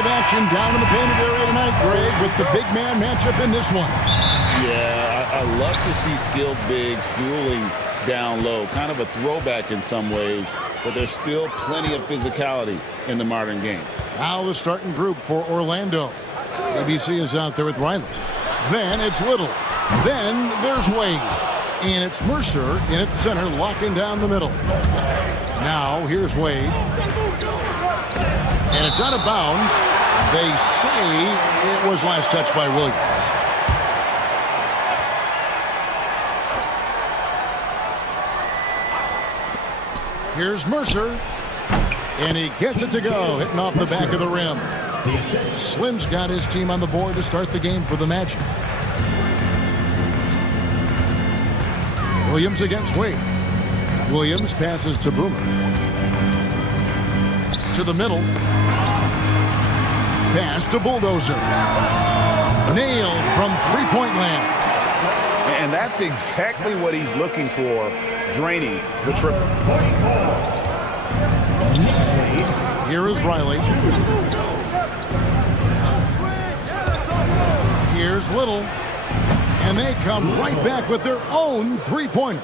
of action down in the painted area tonight, Greg, with the big man matchup in this one. Yeah, I love to see skilled bigs dueling down low. Kind of a throwback in some ways, but there's still plenty of physicality in the modern game. Now the starting group for Orlando. ABC is out there with Riley. Then it's Little. Then there's Wade. And it's Mercer in at center, locking down the middle. Now here's Wade. And it's out of bounds. They say it was last touched by Williams. Here's Mercer. And he gets it to go, hitting off the back of the rim. Slim's got his team on the board to start the game for the Magic. Williams against Wade. Williams passes to Boomer. To the middle. Pass to Bulldozer. Nailed from three-point land. And that's exactly what he's looking for, draining the triple. Here is Riley. Here's Little. And they come right back with their own three-pointer.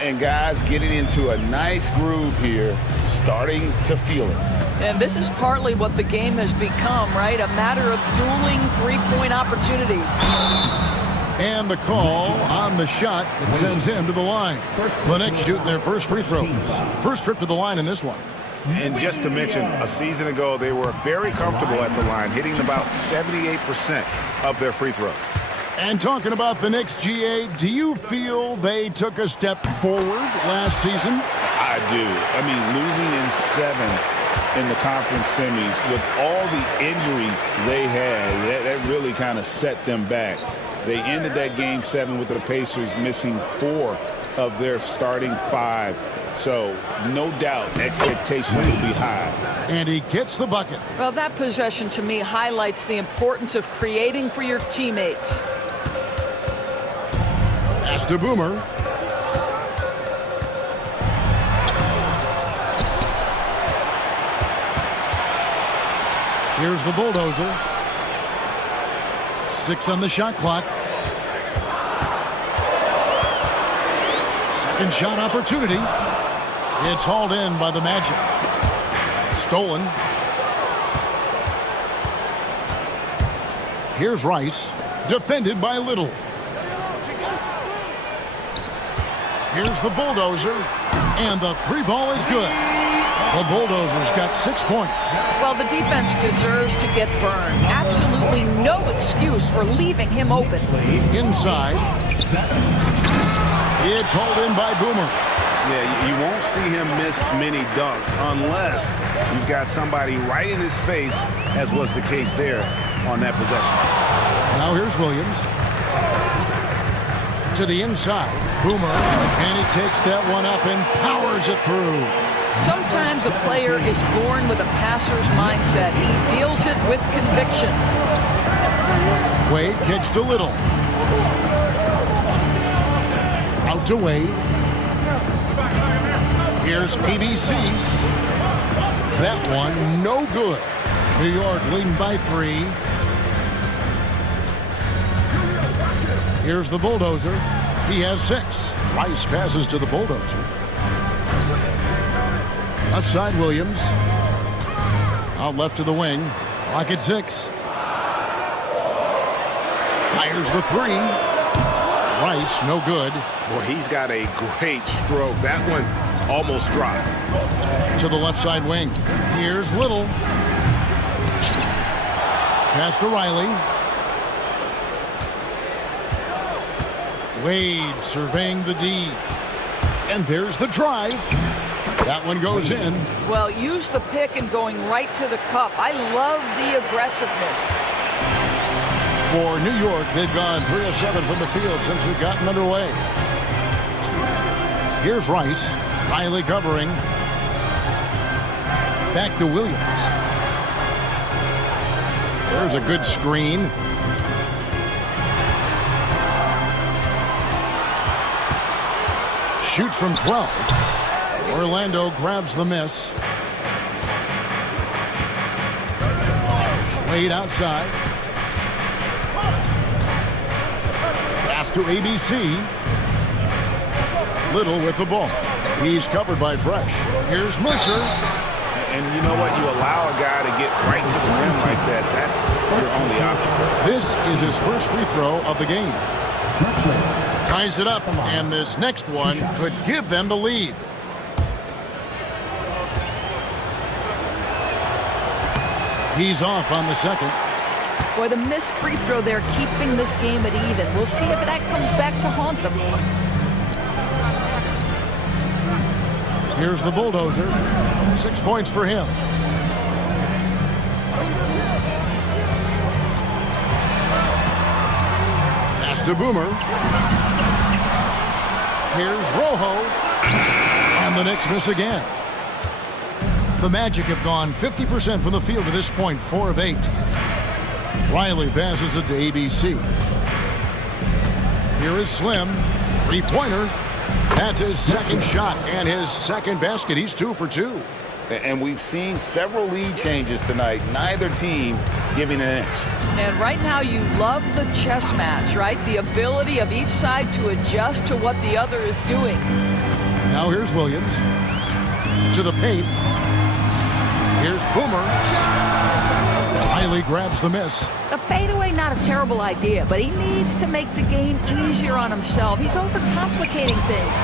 And guys getting into a nice groove here, starting to feel it. And this is partly what the game has become, right? A matter of dueling three-point opportunities. And the call on the shot that sends him to the line. The Knicks shooting their first free throws. First trip to the line in this one. And just to mention, a season ago, they were very comfortable at the line, hitting about 78% of their free throws. And talking about the Knicks, GA, do you feel they took a step forward last season? I do. I mean, losing in 7 in the conference semis with all the injuries they had, that really kind of set them back. They ended that game 7 with the Pacers missing 4 of their starting 5. So, no doubt, expectations will be high. And he gets the bucket. Well, that possession to me highlights the importance of creating for your teammates. Pass to Boomer. Here's the Bulldozer. 6 on the shot clock. Second shot opportunity. It's hauled in by the Magic. Stolen. Here's Rice. Defended by Little. Here's the Bulldozer. And the three ball is good. The Bulldozer's got 6 points. Well, the defense deserves to get burned. Absolutely no excuse for leaving him open. Inside. It's hauled in by Boomer. Yeah, you won't see him miss many dunks unless you've got somebody right in his face, as was the case there on that possession. Now here's Williams. To the inside. Boomer. And he takes that one up and powers it through. Sometimes a player is born with a passer's mindset. He deals it with conviction. Wade kicks to Little. Out to Wade. Here's ABC. That one no good. New York leading by 3. Here's the Bulldozer. He has 6. Rice passes to the Bulldozer. Left side Williams. Out left to the wing. Clock at 6. Fires the 3. Rice, no good. Well, he's got a great stroke. That one almost dropped. To the left side wing. Here's Little. Pass to Riley. Wade surveying the D. And there's the drive. That one goes in. Well, use the pick and going right to the cup. I love the aggressiveness. For New York, they've gone 3 of 7 from the field since we've gotten underway. Here's Rice. Riley covering. Back to Williams. There's a good screen. Shoots from 12. Orlando grabs the miss. Played outside. Pass to ABC. Little with the ball. He's covered by Fresh. Here's Mercer. And you know what? You allow a guy to get right to the rim like that. That's your only option. This is his first free throw of the game. Ties it up, and this next one could give them the lead. He's off on the second. Boy, the missed free throw there, keeping this game at even. We'll see if that comes back to haunt them. Here's the bulldozer. 6 points for him. Pass to Boomer. Here's Rojo. And the Knicks miss again. The Magic have gone 50% from the field to this point, 4 of 8. Riley passes it to ABC. Here is Slim. Three-pointer. That's his second shot and his second basket. He's 2 for 2. And we've seen several lead changes tonight. Neither team giving an inch. And right now you love the chess match, right? The ability of each side to adjust to what the other is doing. Now here's Williams. To the paint. Here's Boomer. Riley grabs the miss. The fadeaway, not a terrible idea, but he needs to make the game easier on himself. He's overcomplicating things.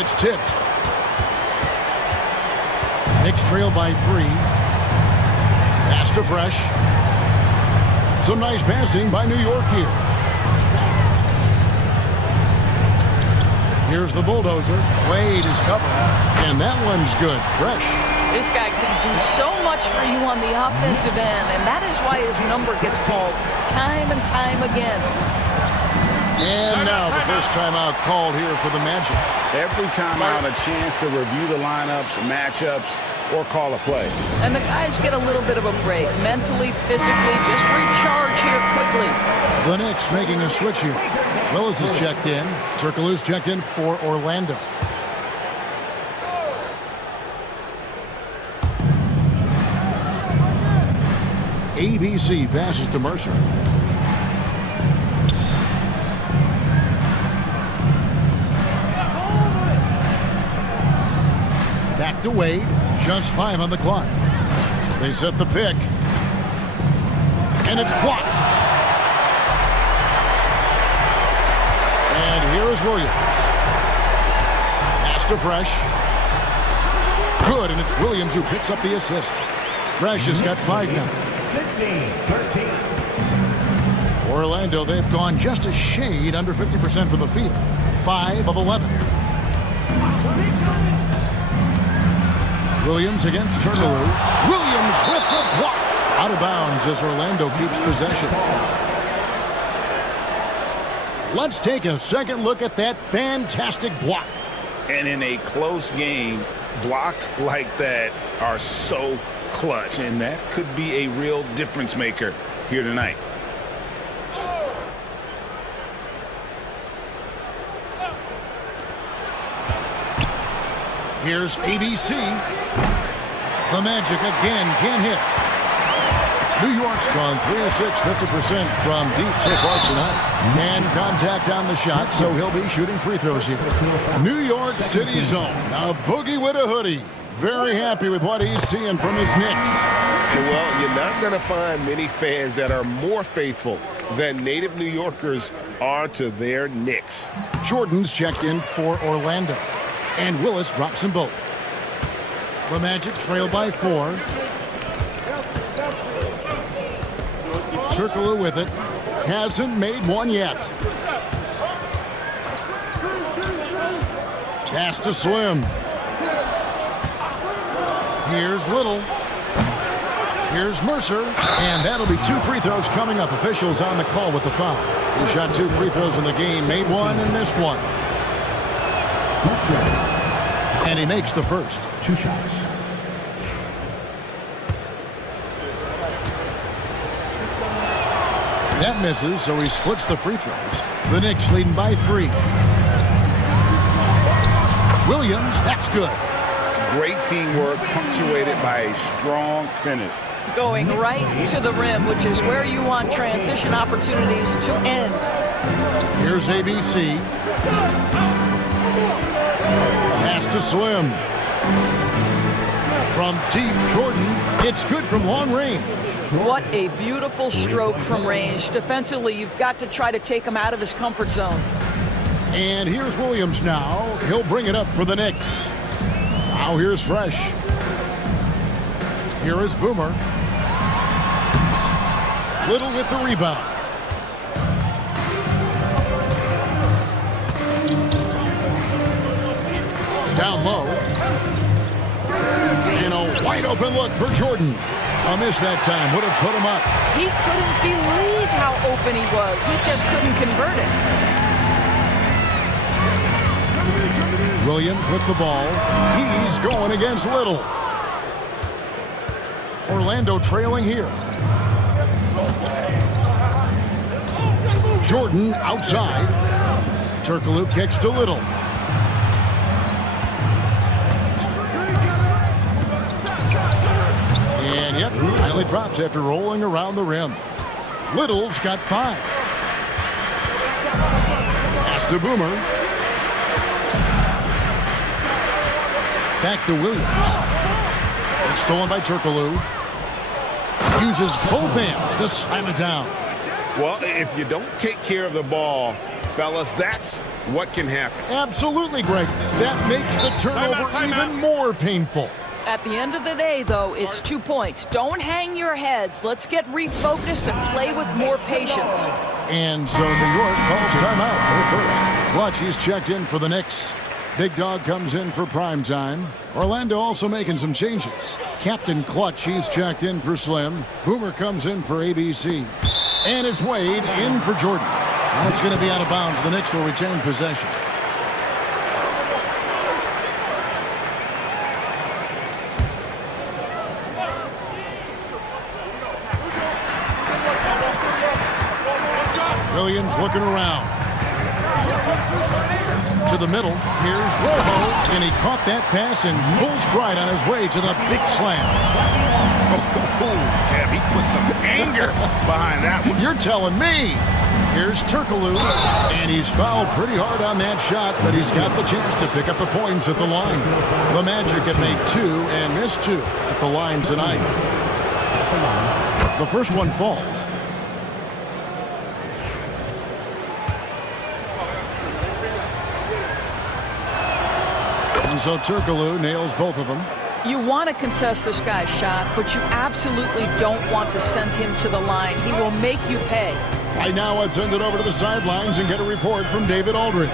It's tipped. Knicks trail by 3. Pass to Fresh. Some nice passing by New York here. Here's the bulldozer. Wade is covered. And that one's good. Fresh. This guy can do so much for you on the offensive end, and that is why his number gets called time and time again. And now the first timeout called here for the Magic. Every timeout, a chance to review the lineups, matchups, or call a play. And the guys get a little bit of a break, mentally, physically, just recharge here quickly. The Knicks making a switch here. Willis is checked in. Turkoglu's checked in for Orlando. ABC passes to Mercer. Back to Wade. Just 5 on the clock. They set the pick. And it's blocked. And here is Williams. Pass to Fresh. Good, and it's Williams who picks up the assist. Fresh has got 5 now. 16-13. Orlando, they've gone just a shade under 50% from the field. 5 of 11. Williams against Turkoglu. Williams with the block. Out of bounds as Orlando keeps possession. Let's take a second look at that fantastic block. And in a close game, blocks like that are so clutch, and that could be a real difference maker here tonight. Here's ABC. The Magic again can't hit. New York's gone 3 of 6, 50% from deep so far tonight. And contact on the shot, so he'll be shooting free throws here. New York City zone. A boogie with a hoodie. Very happy with what he's seeing from his Knicks. Well, you're not going to find many fans that are more faithful than native New Yorkers are to their Knicks. Jordan's checked in for Orlando. And Willis drops them both. The Magic trail by 4. Turkoglu with it. Hasn't made one yet. Pass to Slim. Here's Little. Here's Mercer. And that'll be 2 free throws coming up. Officials on the call with the foul. He shot 2 free throws in the game. Made one and missed one. And he makes the first. 2 shots. That misses, so he splits the free throws. The Knicks leading by 3. Williams, that's good. Great teamwork punctuated by a strong finish. Going right to the rim, which is where you want transition opportunities to end. Here's ABC. Pass to Slim. From deep, Jordan. It's good from long range. What a beautiful stroke from range. Defensively, you've got to try to take him out of his comfort zone. And here's Williams now. He'll bring it up for the Knicks. Now here's Fresh. Here is Boomer. Little with the rebound. Down low. And a wide open look for Jordan. A miss that time would have put him up. He couldn't believe how open he was. He just couldn't convert it. Williams with the ball. He's going against Little. Orlando trailing here. Jordan outside. Turkoglu kicks to Little. And yep, finally drops after rolling around the rim. Little's got 5. Pass to Boomer. Back to Williams. It's stolen by Turkoglu. Uses both hands to slam it down. Well, if you don't take care of the ball, fellas, that's what can happen. Absolutely, Greg. That makes the turnover even more painful. At the end of the day, though, it's 2 points. Don't hang your heads. Let's get refocused and play with more patience. And so New York calls timeout. Her first. Clutch, he's checked in for the Knicks. Big Dog comes in for prime time. Orlando also making some changes. Captain Clutch, he's checked in for Slim. Boomer comes in for ABC. And it's Wade in for Jordan. And it's going to be out of bounds. The Knicks will retain possession. Williams looking around. To the middle. Here's Rojo. And he caught that pass in full stride on his way to the big slam. Yeah, he put some anger behind that one. You're telling me. Here's Turkoglu. And he's fouled pretty hard on that shot, but he's got the chance to pick up the points at the line. The Magic have made 2 and missed 2 at the line tonight. The first one falls. And so Turkoglu nails both of them. You want to contest this guy's shot, but you absolutely don't want to send him to the line. He will make you pay. Right now, let's send it over to the sidelines and get a report from David Aldridge.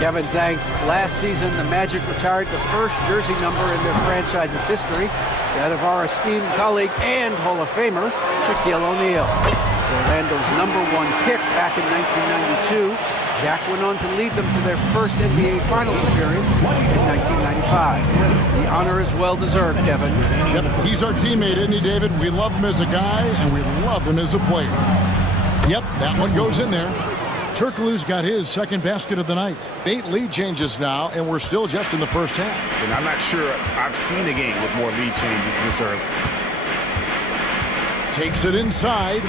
Kevin, thanks. Last season, the Magic retired the first jersey number in their franchise's history, that of our esteemed colleague and Hall of Famer, Shaquille O'Neal. Orlando's #1 pick back in 1992, Jack went on to lead them to their first NBA Finals appearance in 1995. The honor is well-deserved, Kevin. Yep, he's our teammate, isn't he, David? We love him as a guy, and we love him as a player. Yep, that one goes in there. Turkoglu's got his second basket of the night. 8 lead changes now, and we're still just in the first half. And I'm not sure I've seen a game with more lead changes this early. Takes it inside.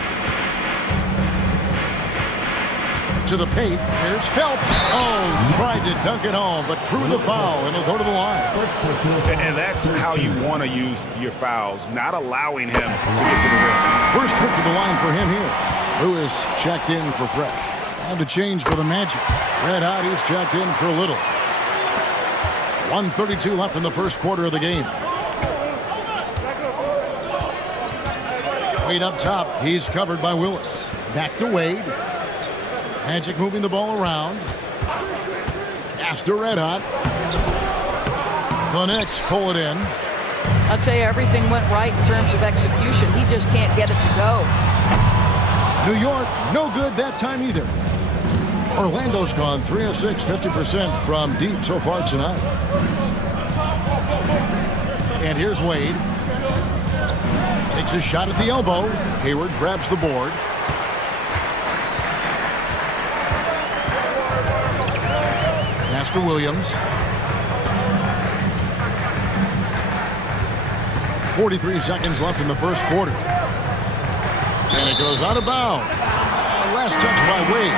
To the paint. Here's Phelps. Oh, tried to dunk it home, but drew the foul, and he'll go to the line. And that's how you want to use your fouls, not allowing him to get to the rim. First trip to the line for him here. Lewis checked in for Fresh. Time to change for the Magic. Red Hot, he's checked in for Little. 1:32 left in the first quarter of the game. Wade up top. He's covered by Willis. Back to Wade. Magic moving the ball around. Pass to Red Hot. The Knicks pull it in. I'll tell you, everything went right in terms of execution. He just can't get it to go. New York, no good that time either. Orlando's gone 3 of 6, 50% from deep so far tonight. And here's Wade. Takes a shot at the elbow. Hayward grabs the board. Pass to Williams. 43 seconds left in the first quarter. And it goes out of bounds. Last touch by Wade.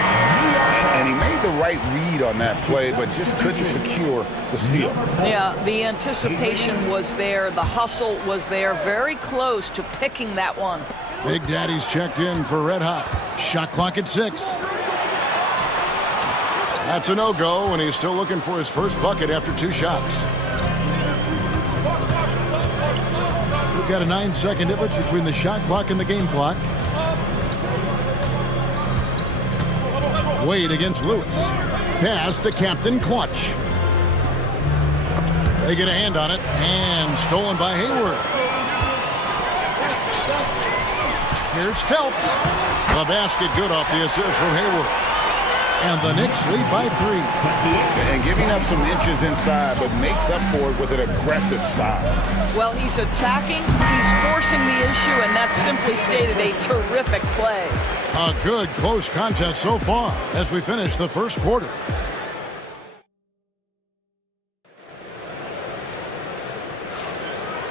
And he made the right read on that play, but just couldn't secure the steal. Yeah, the anticipation was there. The hustle was there. Very close to picking that one. Big Daddy's checked in for Red Hot. Shot clock at 6. That's a no-go, and he's still looking for his first bucket after 2 shots. We've got a 9-second difference between the shot clock and the game clock. Wade against Lewis. Pass to Captain Clutch. They get a hand on it, and stolen by Hayward. Here's Phelps. The basket good off the assist from Hayward. And the Knicks lead by 3. And giving up some inches inside, but makes up for it with an aggressive style. Well, he's attacking, he's forcing the issue, and that's simply stated a terrific play. A good close contest so far as we finish the first quarter.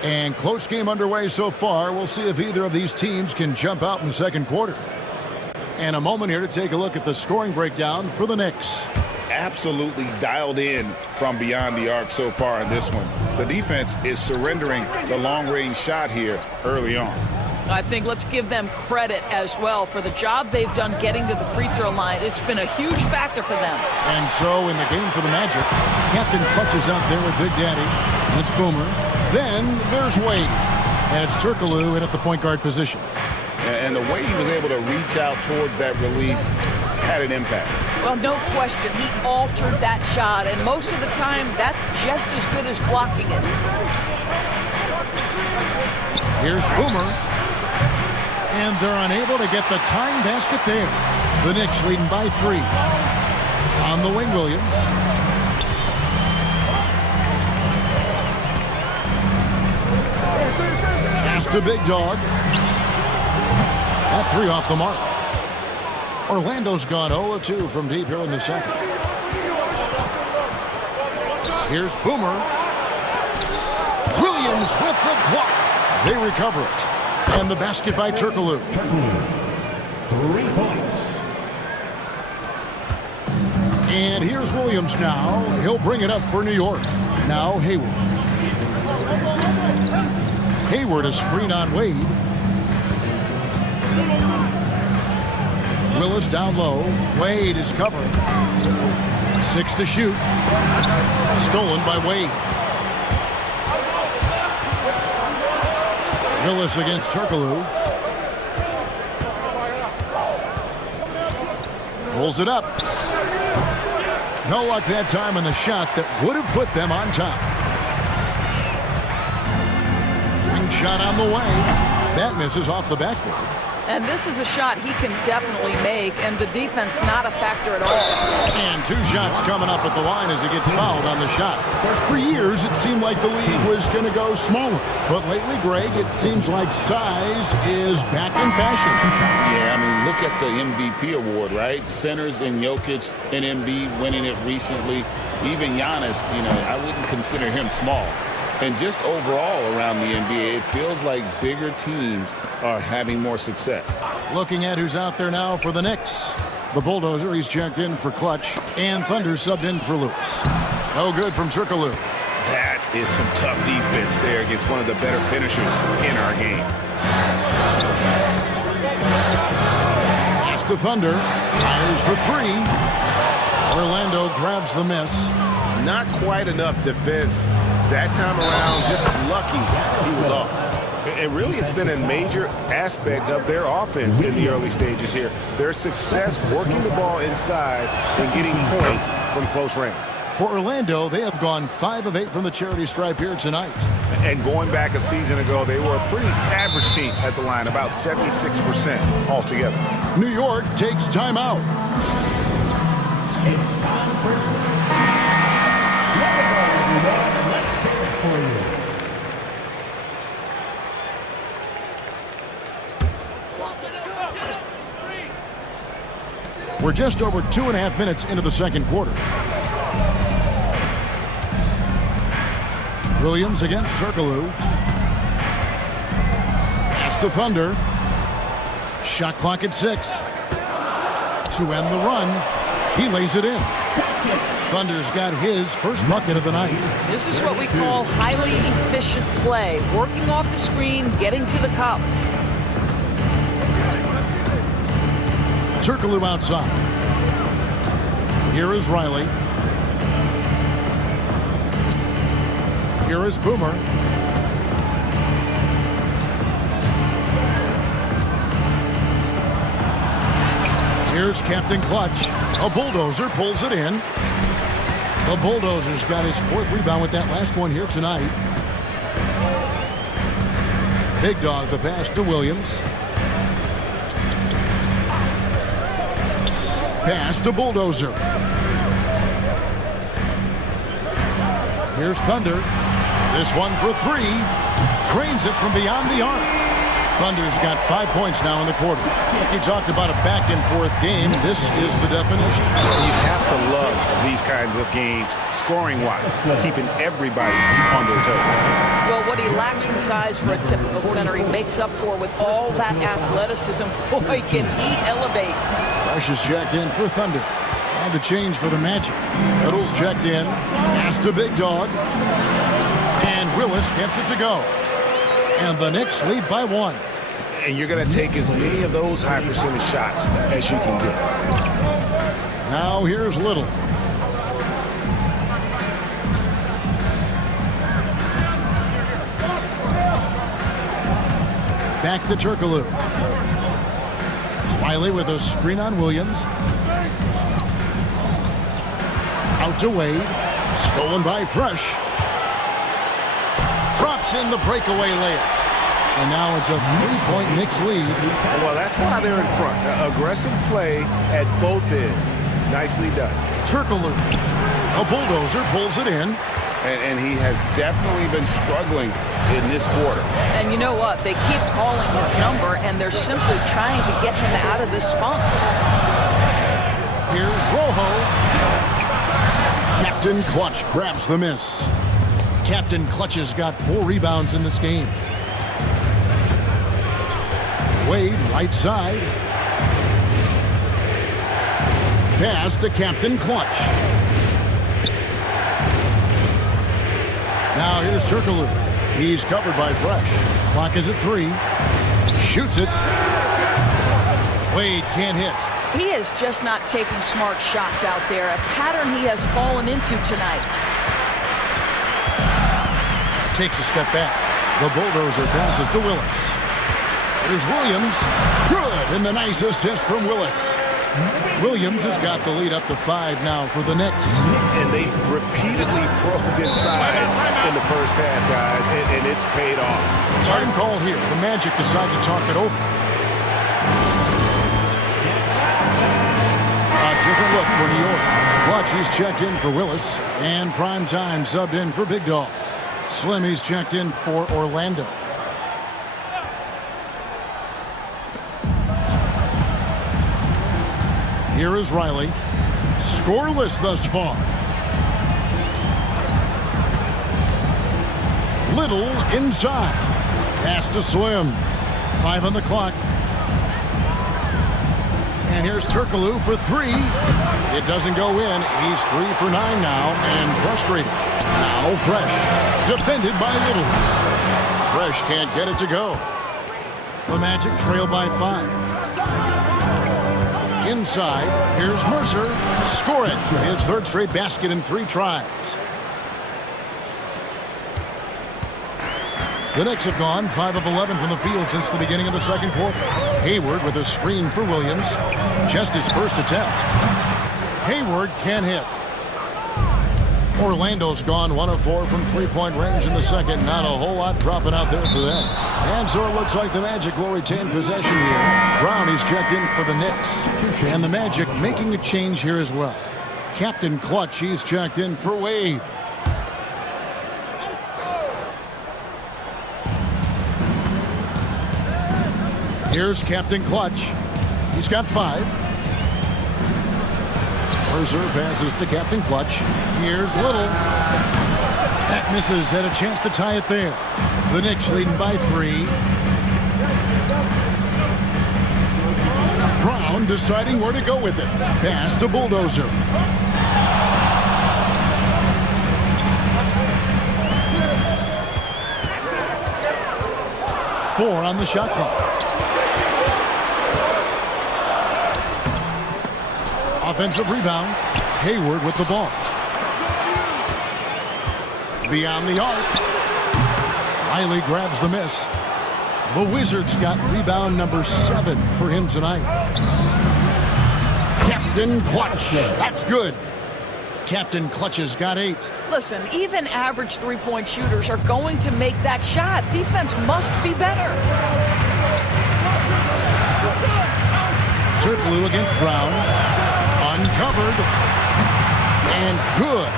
And close game underway so far. We'll see if either of these teams can jump out in the second quarter. And a moment here to take a look at the scoring breakdown for the Knicks. Absolutely dialed in from beyond the arc so far in this one. The defense is surrendering the long-range shot here early on. I think let's give them credit as well for the job they've done getting to the free throw line. It's been a huge factor for them. And so in the game for the Magic, Captain Clutch is out there with Big Daddy. And it's Boomer. Then there's Wade. And it's Turkoglu in at the point guard position. And the way he was able to reach out towards that release had an impact. Well, no question. He altered that shot, and most of the time, that's just as good as blocking it. Here's Boomer. And they're unable to get the tying basket there. The Knicks leading by 3. On the wing, Williams. Pass to Big Dog. That 3 off the mark. Orlando's gone 0-2 from deep here in the second. Here's Boomer. Williams with the block. They recover it. And the basket by Turkoglu. 3 points. And here's Williams now. He'll bring it up for New York. Now Hayward. Hayward, a screen on Wade. Willis down low. Wade is covering. 6 to shoot. Stolen by Wade. Willis against Turkoglu. Pulls it up. No luck that time on the shot that would have put them on top. Ring shot on the way. That misses off the backboard. And this is a shot he can definitely make, and the defense not a factor at all. And 2 shots coming up at the line as he gets fouled on the shot. For years, it seemed like the league was going to go smaller. But lately, Greg, it seems like size is back in fashion. Yeah, I mean, look at the MVP award, right? Centers and Jokic and Embiid winning it recently. Even Giannis, I wouldn't consider him small. And just overall around the NBA, it feels like bigger teams are having more success. Looking at who's out there now for the Knicks. The Bulldozer, he's checked in for Clutch. And Thunder subbed in for Lewis. No good from Turkoglu. That is some tough defense there against one of the better finishers in our game. Pass to Thunder. Fires for 3. Orlando grabs the miss. Not quite enough defense that time around. Just lucky he was off. And really, it's been a major aspect of their offense in the early stages here. Their success working the ball inside and getting points from close range. For Orlando, they have gone 5 of 8 from the charity stripe here tonight. And going back a season ago, they were a pretty average team at the line, about 76% altogether. New York takes timeout. It's time for let's hear it for you. We're just over 2.5 minutes into the second quarter. Williams against Turkoglu. to Thunder. Shot clock at 6. To end the run, he lays it in. Thunder's got his first bucket of the night. This is what we call highly efficient play. Working off the screen, getting to the cup. Turkoglu outside. Here is Riley. Here is Boomer. Here's Captain Clutch. A bulldozer pulls it in. The bulldozer's got his 4th rebound with that last one here tonight. Big Dog the pass to Williams. Pass to Bulldozer. Here's Thunder. This one for 3. Trains it from beyond the arc. Thunder's got 5 points now in the quarter. You talked about a back-and-forth game. This is the definition. You have to love these kinds of games, scoring-wise, keeping everybody on their toes. Well, what he lacks in size for a typical center, he makes up for with all that athleticism. Boy, can he elevate. Fresh is checked in for Thunder. And the change for the Magic. Little's checked in. Pass to Big Dog. And Willis gets it to go. And the Knicks lead by 1. And you're going to take as many of those high percentage shots as you can get. Now here's Little. Back to Turkoglu. Riley with a screen on Williams. Out to Wade. Stolen by Fresh. Drops in the breakaway layup. And now it's a 3-point Knicks lead. Well, that's why they're in front. Aggressive play at both ends. Nicely done. Turkoglu. A bulldozer pulls it in. And he has definitely been struggling in this quarter. And you know what? They keep calling his number, and they're simply trying to get him out of this funk. Here's Rojo. Captain Clutch grabs the miss. Captain Clutch has got 4 rebounds in this game. Wade, right side. Pass to Captain Clutch. Now here's Turkoglu. He's covered by Fresh. Clock is at 3. Shoots it. Wade can't hit. He is just not taking smart shots out there, a pattern he has fallen into tonight. Takes a step back. The bulldozer passes to Willis. There's Williams. Good, and the nice assist from Willis. Williams has got the lead up to 5 now for the Knicks. And they've repeatedly probed inside in the first half, guys, and it's paid off. Time call here. The Magic decide to talk it over. A different look for New York. Clutch, he's checked in for Willis. And Prime Time subbed in for Big Dog. Slim, he's checked in for Orlando. Here is Riley. Scoreless thus far. Little inside. Pass to Slim. 5 on the clock. And here's Turkoglu for 3. It doesn't go in. He's 3 for 9 now and frustrated. Now Fresh. Defended by Little. Fresh can't get it to go. The Magic trail by 5. Inside, here's Mercer. Score it. His 3rd straight basket in 3 tries. The Knicks have gone 5 of 11 from the field since the beginning of the second quarter. Hayward with a screen for Williams. Just his first attempt. Hayward can't hit. Orlando's gone 1 of 4 from 3-point range in the second. Not a whole lot dropping out there for them. And so it looks like the Magic will retain possession here. Brown, he's checked in for the Knicks. And the Magic making a change here as well. Captain Clutch, he's checked in for Wade. Here's Captain Clutch. He's got 5. Mercer passes to Captain Clutch. Here's Little. That misses. Had a chance to tie it there. The Knicks leading by 3. Brown deciding where to go with it. Pass to Bulldozer. Four on the shot clock. Offensive rebound. Hayward with the ball. Beyond the arc. Riley grabs the miss. The Wizards got rebound number 7 for him tonight. Captain Clutch. That's good. Captain Clutch has got 8. Listen, even average three-point shooters are going to make that shot. Defense must be better. Turkoglu against Brown. Uncovered. And good,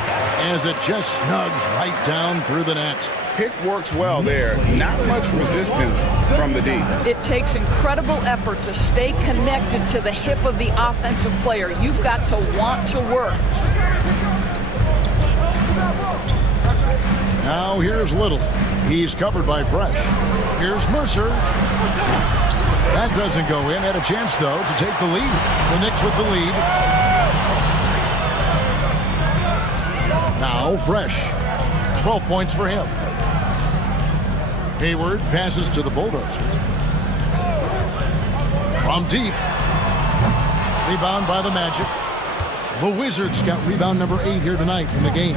as it just snugs right down through the net. Pick works well there. Not much resistance from the D. It takes incredible effort to stay connected to the hip of the offensive player. You've got to want to work. Now here's Little. He's covered by Fresh. Here's Mercer. That doesn't go in. Had a chance, though, to take the lead. The Knicks with the lead. Now Fresh. 12 points for him. Hayward passes to the Bulldozer. From deep. Rebound by the Magic. The Wizards got rebound number 8 here tonight in the game.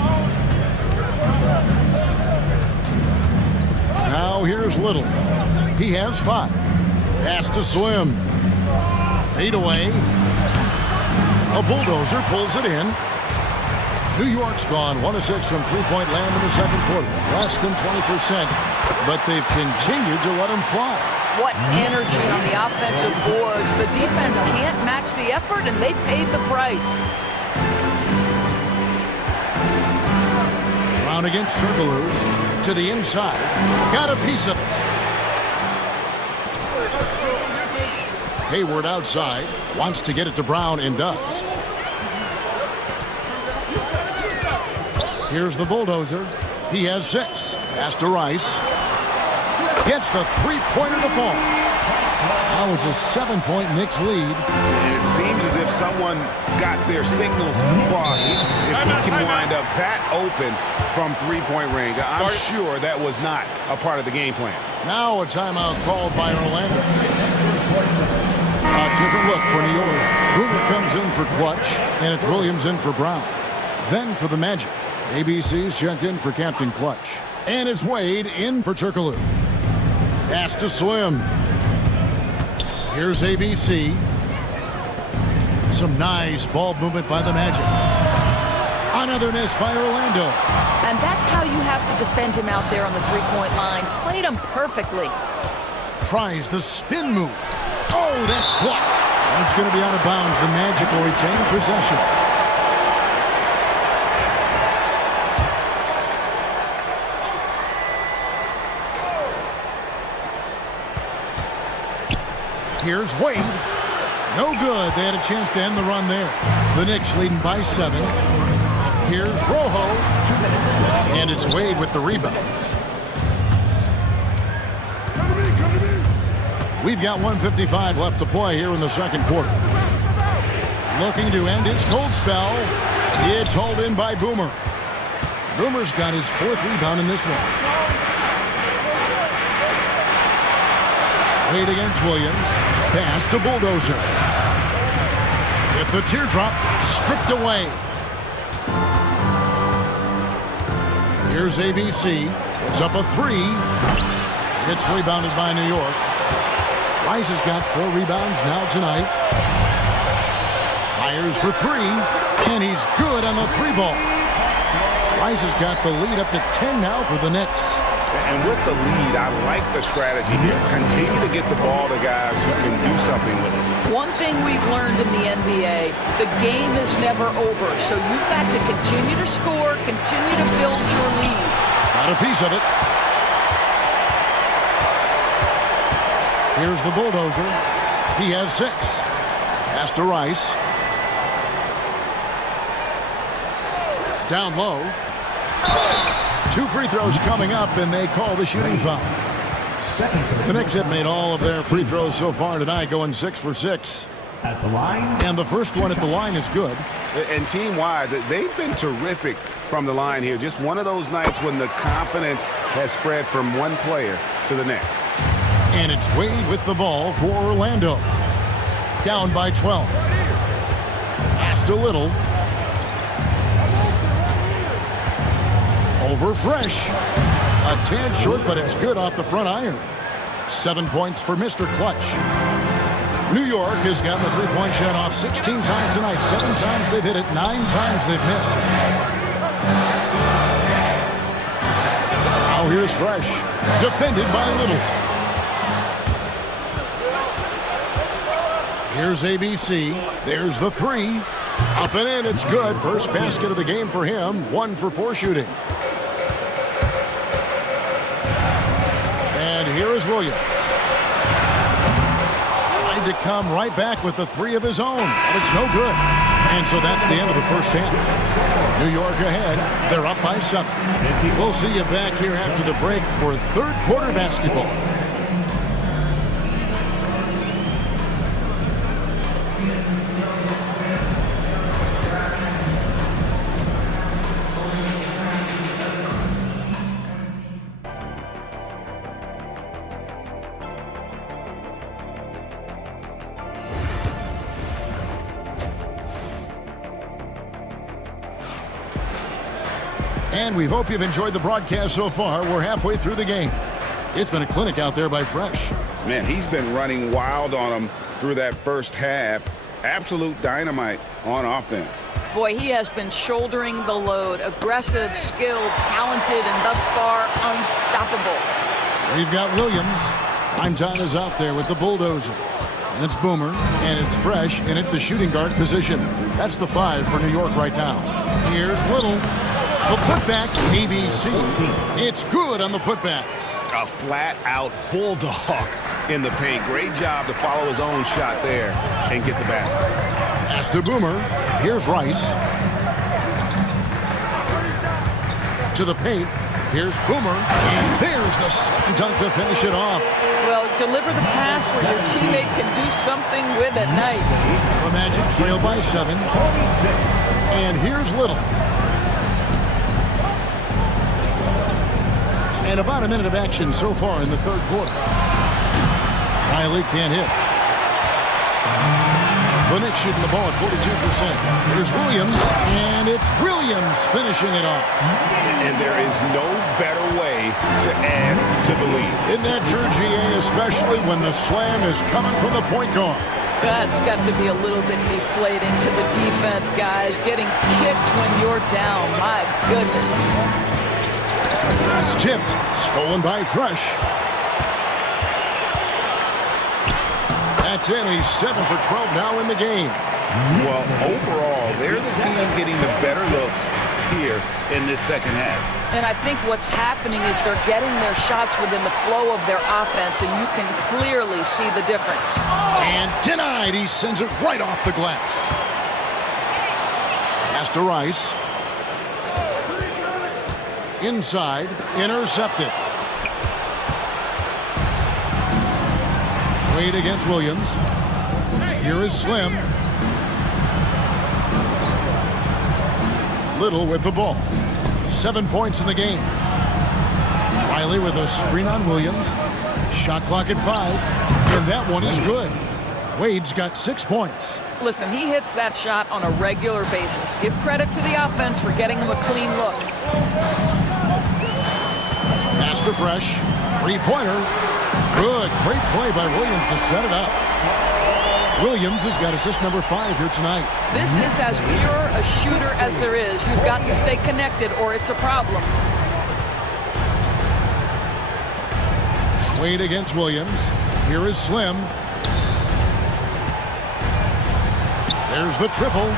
Now here's Little. He has 5. Pass to Slim. Fade away. A Bulldozer pulls it in. New York's gone 1 of 6 from three-point land in the second quarter. Less than 20%, but they've continued to let him fly. What energy on the offensive boards. The defense can't match the effort, and they paid the price. Brown against Turkoglu. To the inside. Got a piece of it. Hayward outside. Wants to get it to Brown and does. Here's the Bulldozer. He has 6. Pass to Rice. Gets the three-pointer to fall. Now it's a 7-point Knicks lead. And it seems as if someone got their signals crossed. If we can wind up that open from three-point range, I'm sure that was not a part of the game plan. Now a timeout called by Orlando. A different look for New York. Boomer comes in for Clutch, and it's Williams in for Brown. Then for the Magic. ABC's checked in for Captain Clutch. And it's Wade in for Turkoglu. Pass to Slim. Here's ABC. Some nice ball movement by the Magic. Another miss by Orlando. And that's how you have to defend him out there on the three-point line. Played him perfectly. Tries the spin move. Oh, that's blocked. That's going to be out of bounds. The Magic will retain possession. Here's Wade. No good. They had a chance to end the run there. The Knicks leading by 7. Here's Rojo. And it's Wade with the rebound. We've got 1:55 left to play here in the second quarter. Looking to end his cold spell. It's hauled in by Boomer. Boomer's got his 4th rebound in this one. Wade against Williams. Pass to Bulldozer. With the teardrop stripped away. Here's ABC. It's up a 3. It's rebounded by New York. Rice has got 4 rebounds now tonight. Fires for 3. And he's good on the 3-ball. Rice has got the lead up to 10 now for the Knicks. And with the lead, I like the strategy here. Continue to get the ball to guys who can do something with it. One thing we've learned in the NBA, the game is never over. So you've got to continue to score, continue to build your lead. Got a piece of it. Here's the Bulldozer. He has 6. Pass to Rice. Down low. 2 free throws coming up, and they call the shooting foul. The Knicks have made all of their free throws so far tonight, going 6 for 6. at the line. And the first one at the line is good. And team-wide, they've been terrific from the line here. Just one of those nights when the confidence has spread from one player to the next. And it's Wade with the ball for Orlando. Down by 12. Pass to Little. Over Fresh. A tad short, but it's good off the front iron. 7 points for Mr. Clutch. New York has gotten the three-point shot off 16 times tonight. 7 times they've hit it, 9 times they've missed. Now here's Fresh. Defended by Little. Here's ABC. There's the three. Up and in, it's good. First basket of the game for him. 1 for 4 shooting. And here is Williams. Trying to come right back with the 3 of his own, but it's no good. And so that's the end of the first half. New York ahead. They're up by 7. We'll see you back here after the break for third quarter basketball. And we hope you've enjoyed the broadcast so far. We're halfway through the game. It's been a clinic out there by Fresh. Man, he's been running wild on them through that first half. Absolute dynamite on offense. Boy, he has been shouldering the load. Aggressive, skilled, talented, and thus far unstoppable. We've got Williams. Prime time is out there with the bulldozer. And it's Boomer, and it's Fresh in at the shooting guard position. That's the 5 for New York right now. Here's Little. The putback, ABC. It's good on the putback. A flat-out bulldog in the paint. Great job to follow his own shot there and get the basket. Pass to Boomer. Here's Rice. To the paint. Here's Boomer. And there's the slam dunk to finish it off. Well, deliver the pass where your teammate can do something with it. Nice. The Magic trail by 7. And here's Little. And about a minute of action so far in the third quarter. Riley can't hit. The Knicks shooting the ball at 42%. Here's Williams, and it's Williams finishing it off. And there is no better way to add to the lead. Isn't that true, GA, especially when the slam is coming from the point guard? That's got to be a little bit deflating to the defense, guys. Getting kicked when you're down. My goodness. It's tipped. Stolen by Fresh. That's in. He's 7 for 12 now in the game. Well, overall, they're the team getting the better looks here in this second half. And I think what's happening is they're getting their shots within the flow of their offense, and you can clearly see the difference. And denied. He sends it right off the glass. Pass to Rice. Inside, intercepted. Wade against Williams. Here is Slim. Little with the ball. 7 points in the game. Riley with a screen on Williams. Shot clock at 5. And that one is good. Wade's got 6 points. Listen, he hits that shot on a regular basis. Give credit to the offense for getting him a clean look. Pass to Fresh. 3-pointer. Good. Great play by Williams to set it up. Williams has got assist number 5 here tonight. This is as pure a shooter as there is. You've got to stay connected or it's a problem. Wade against Williams. Here is Slim. There's the triple.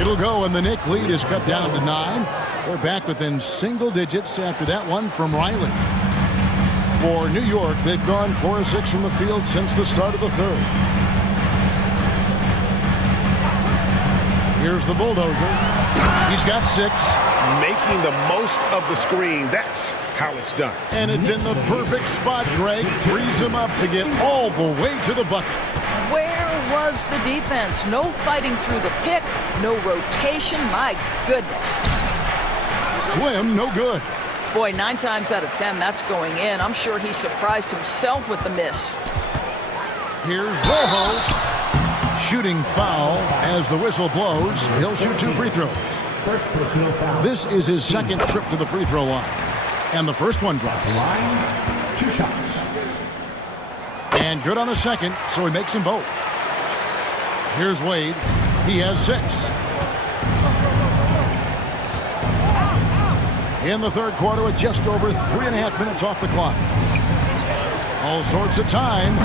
It'll go, and the Knick lead is cut down to 9. They're back within single digits after that one from Riley. For New York, they've gone 4 of 6 from the field since the start of the third. Here's the bulldozer. He's got 6. Making the most of the screen. That's how it's done. And it's in the perfect spot, Greg. Frees him up to get all the way to the bucket. Where was the defense. No fighting through the pick, no rotation. My goodness. Slim, no good. Boy, 9 times out of 10, that's going in. I'm sure he surprised himself with the miss. Here's Rojo. Shooting foul as the whistle blows. He'll shoot 2 free throws. First personal foul. This is his second trip to the free throw line. And the first one drops. Line, 2 shots. And good on the second, so he makes them both. Here's Wade. He has 6. In the third quarter with just over 3.5 minutes off the clock. All sorts of time.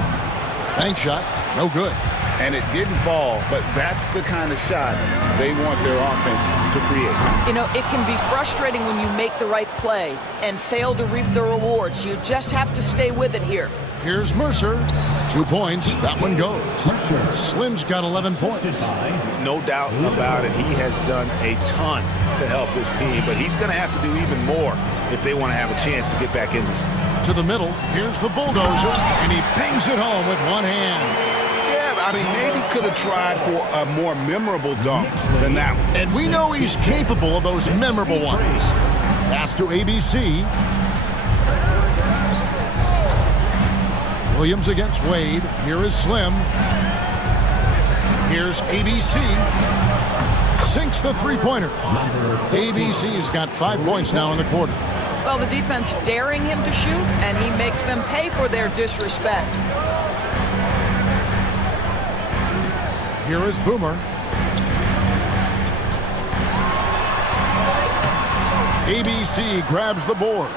Bank shot, no good. And it didn't fall, but that's the kind of shot they want their offense to create. You know, it can be frustrating when you make the right play and fail to reap the rewards. You just have to stay with it here. Here's Mercer. 2 points. That one goes. Slim's got 11 points. No doubt about it. He has done a ton to help his team, but he's going to have to do even more if they want to have a chance to get back in this one. To the middle. Here's the bulldozer, and he bangs it home with one hand. I mean, maybe could have tried for a more memorable dunk than that one. And we know he's capable of those memorable ones. Pass to ABC. Williams against Wade. Here is Slim. Here's ABC. Sinks the three-pointer. ABC's got 5 points now in the quarter. Well, the defense daring him to shoot, and he makes them pay for their disrespect. Here is Boomer. ABC grabs the board.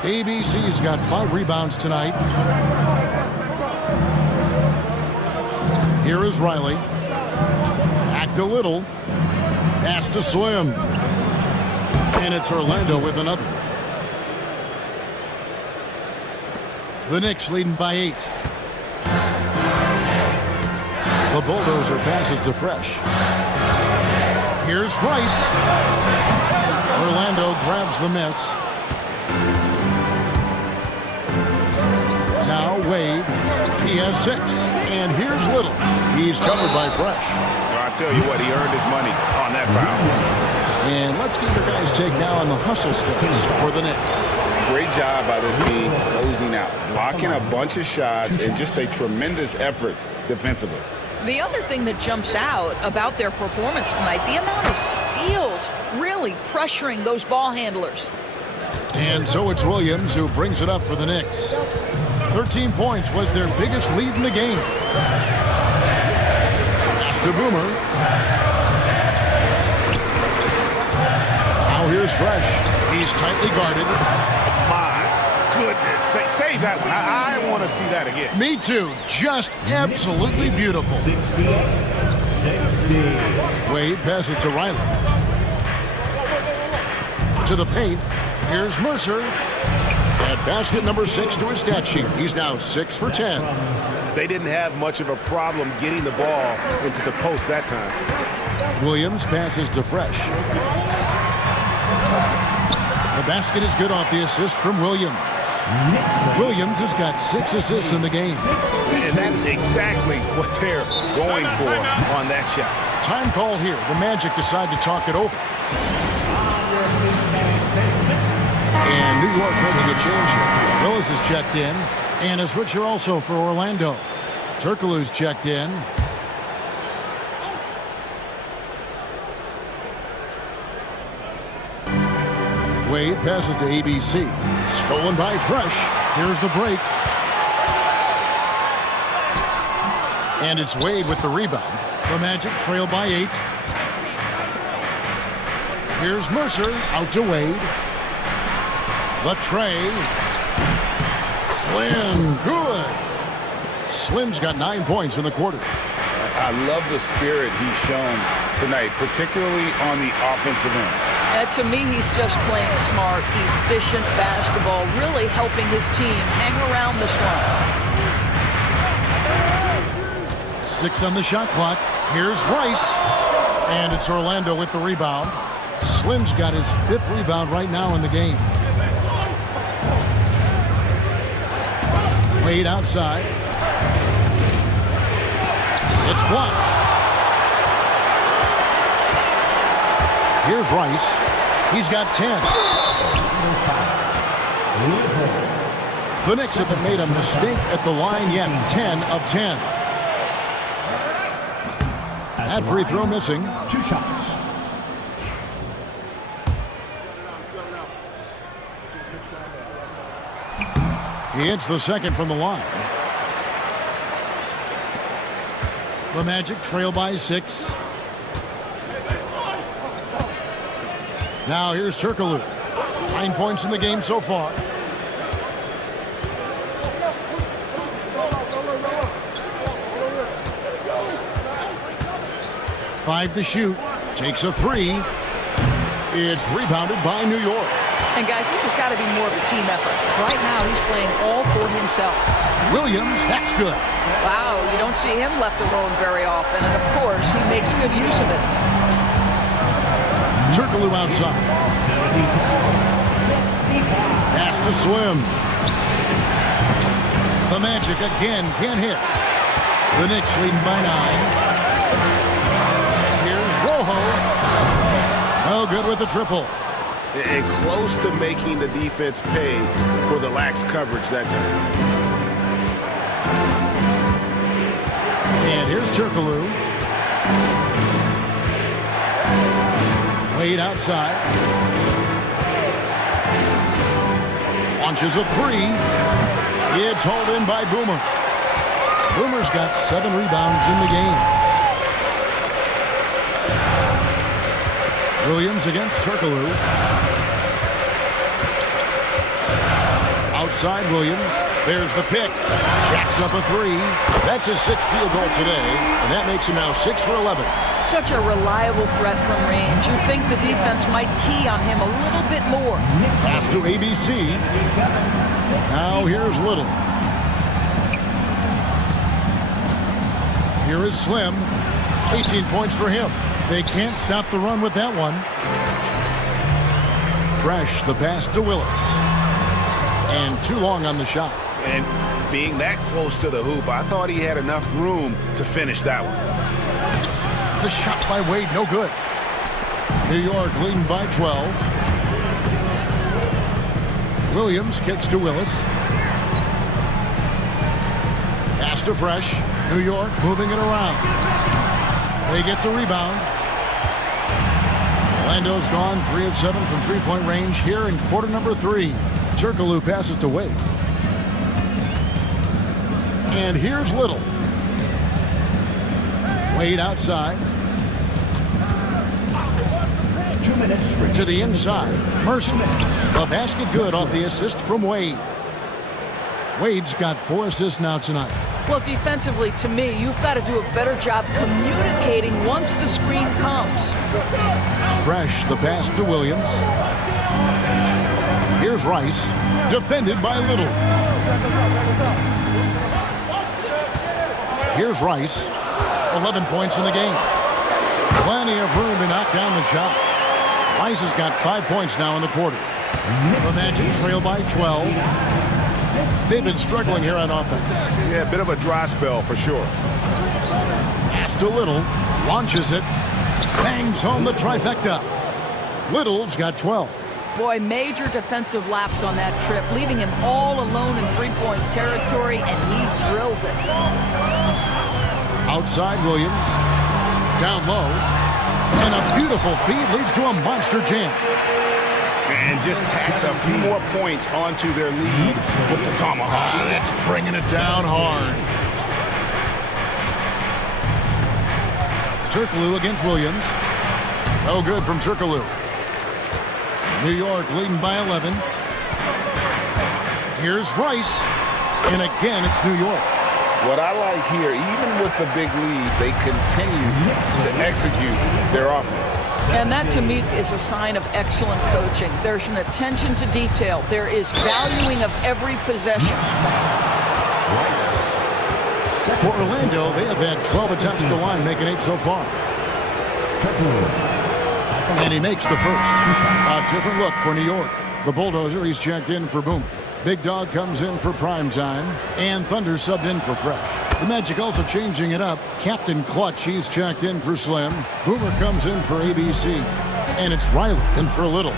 ABC's got 5 rebounds tonight. Here is Riley. Back to Little. Pass to Slim. And it's Orlando with another. The Knicks leading by 8. The bulldozer passes to Fresh. Here's Rice. Orlando grabs the miss. Now Wade. He has 6. And here's Little. He's covered by Fresh. Well, I tell you what, he earned his money on that foul. And let's get your guys' take now on the hustle sticks for the Knicks. Great job by this team closing out, blocking a bunch of shots, and just a tremendous effort defensively. The other thing that jumps out about their performance tonight, the amount of steals, really pressuring those ball handlers. And so it's Williams who brings it up for the Knicks. 13 points was their biggest lead in the game. Pass to Boomer. Now here's Fresh. He's tightly guarded. My goodness. Save that one. I want to see that again. Me too. Just absolutely beautiful. 60. Wade passes to Riley. To the paint. Here's Mercer. At basket number 6 to his stat sheet. He's now 6 for 10. They didn't have much of a problem getting the ball into the post that time. Williams passes to Fresh. The basket is good off the assist from Williams. Williams has got 6 assists in the game. And that's exactly what they're going for on that shot. Time call here. The Magic decide to talk it over. And New York making a change here. Willis is checked in. And a switcher also for Orlando. Turkoglu's checked in. Wade passes to ABC. Stolen by Fresh. Here's the break. And it's Wade with the rebound. The Magic trail by 8. Here's Mercer out to Wade. The tray. Slim, good. Slim's got 9 points in the quarter. I love the spirit he's shown tonight, particularly on the offensive end. To me, he's just playing smart, efficient basketball, really helping his team hang around this one. 6 on the shot clock. Here's Rice. And it's Orlando with the rebound. Slim's got his 5th rebound right now in the game. Wade outside. It's blocked. Here's Rice. He's got 10. The Knicks haven't made a mistake at the line yet. 10 of 10. That free throw missing. 2 shots. He hits the second from the line. The Magic trail by 6. Now here's Turkoglu. 9 points in the game so far. Five to shoot. Takes a 3. It's rebounded by New York. And guys, this has got to be more of a team effort. Right now, he's playing all for himself. Williams, that's good. Wow, you don't see him left alone very often. And of course, he makes good use of it. Turkoglu outside. Pass to Slim. The Magic again can't hit. The Knicks leading by 9. Here's Rojo. No good with the triple. And close to making the defense pay for the lax coverage that time. And here's Turkoglu. Wade outside. Launches a 3. It's hauled in by Boomer. Boomer's got 7 rebounds in the game. Williams against Turkoglu. Outside Williams. There's the pick. Jacks up a 3. That's his 6th field goal today, and that makes him now 6 for 11. Such a reliable threat from range. You'd think the defense might key on him a little bit more. Pass to ABC. Now here's Little. Here is Slim. 18 points for him. They can't stop the run with that one. Fresh, the pass to Willis. And too long on the shot. And being that close to the hoop, I thought he had enough room to finish that one. The shot by Wade, no good. New York leading by 12. Williams kicks to Willis. Pass to Fresh. New York moving it around. They get the rebound. Orlando's gone 3 of 7 from three-point range here in quarter number 3. Turkoglu passes to Wade. And here's Little. Wade outside. 2 minutes. To the inside. Mercer. A basket good off the assist from Wade. Wade's got 4 assists now tonight. Well, defensively, to me, you've got to do a better job communicating once the screen comes. Fresh, the pass to Williams. Here's Rice. Defended by Little. Here's Rice. 11 points in the game. Plenty of room to knock down the shot. Rice has got 5 points now in the quarter. The Magic trail by 12. They've been struggling here on offense. Yeah, a bit of a dry spell for sure. Pass to Little. Launches it. Bangs home the trifecta. Little's got 12. Boy, major defensive lapse on that trip, leaving him all alone in three-point territory, and he drills it. Outside Williams. Down low. And a beautiful feed leads to a monster jam. And just tacks a few more points onto their lead with the tomahawk. That's bringing it down hard. Turkoglu against Williams. No good from Turkoglu. New York leading by 11. Here's Rice. And again, it's New York. What I like here, even with the big lead, they continue to execute their offense. And that, to me, is a sign of excellent coaching. There's an attention to detail. There is valuing of every possession. For Orlando, they have had 12 attempts at the line, making 8 so far. And he makes the first. A different look for New York. The bulldozer, he's checked in for Boomer. Big Dog comes in for prime time, and Thunder subbed in for Fresh. The Magic also changing it up. Captain Clutch, he's checked in for Slim. Boomer comes in for ABC. And it's Riley in for Little.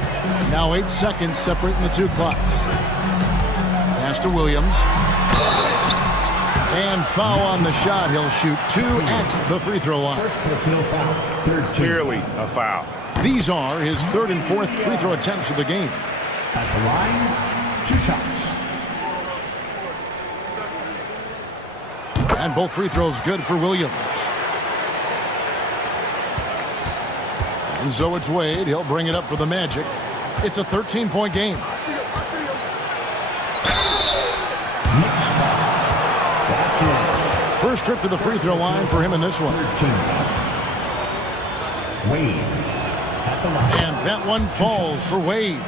Now 8 seconds separating the two clocks. Pass to Williams. And foul on the shot. He'll shoot 2 at the free throw line. First personal foul. Third team. Clearly a foul. These are his third and fourth free throw attempts of the game. At the line, 2 shots. And both free throws good for Williams. And so it's Wade. He'll bring it up for the Magic. It's a 13-point game. First trip to the free throw line for him in this one. Wade at the line. And that one falls for Wade.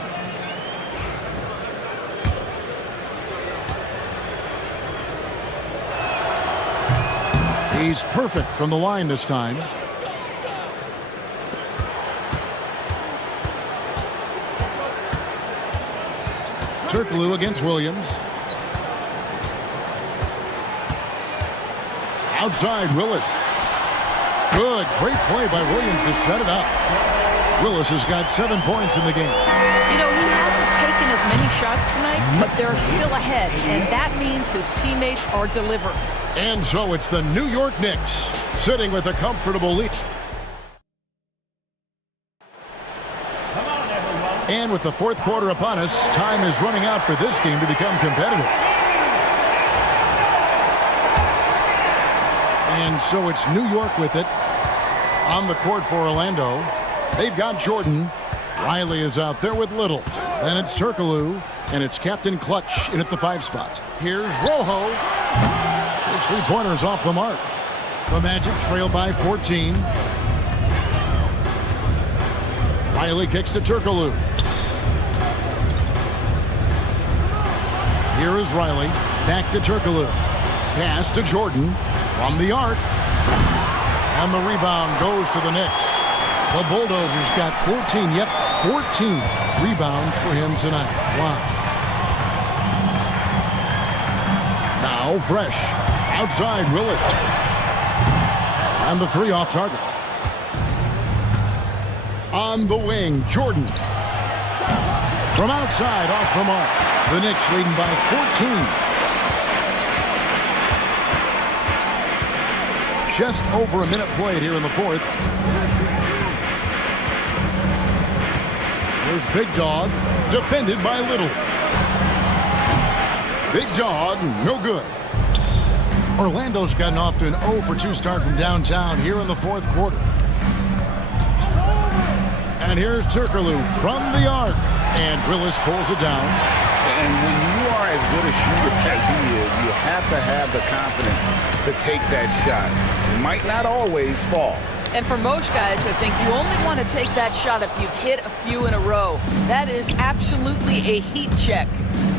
He's perfect from the line this time. Turkoglu against Williams. Outside Willis. Good, great play by Williams to set it up. Willis has got 7 points in the game. You know, he hasn't taken as many shots tonight, but they're still ahead, and that means his teammates are delivering. And so it's the New York Knicks sitting with a comfortable lead. And with the fourth quarter upon us, time is running out for this game to become competitive. And so it's New York with it on the court for Orlando. They've got Jordan. Riley is out there with Little. Then it's Turkoglu, and it's Captain Clutch in at the 5 spot. Here's Rojo. His three-pointer's off the mark. The Magic trail by 14. Riley kicks to Turkoglu. Here is Riley. Back to Turkoglu. Pass to Jordan from the arc. And the rebound goes to the Knicks. The Bulldozers got 14. Yep, 14 rebounds for him tonight. Wow. Now Fresh. Outside Willis. And the 3 off target. On the wing, Jordan. From outside, off the mark. The Knicks leading by 14. Just over a minute played here in the fourth. There's Big Dog, defended by Little. Big Dog, no good. Orlando's gotten off to an 0 for 2 start from downtown here in the fourth quarter. And here's Turkoglu from the arc. And Willis pulls it down. And when you are as good a shooter as he is, you have to have the confidence to take that shot. It might not always fall. And for most guys, I think you only want to take that shot if you've hit a few in a row. That is absolutely a heat check.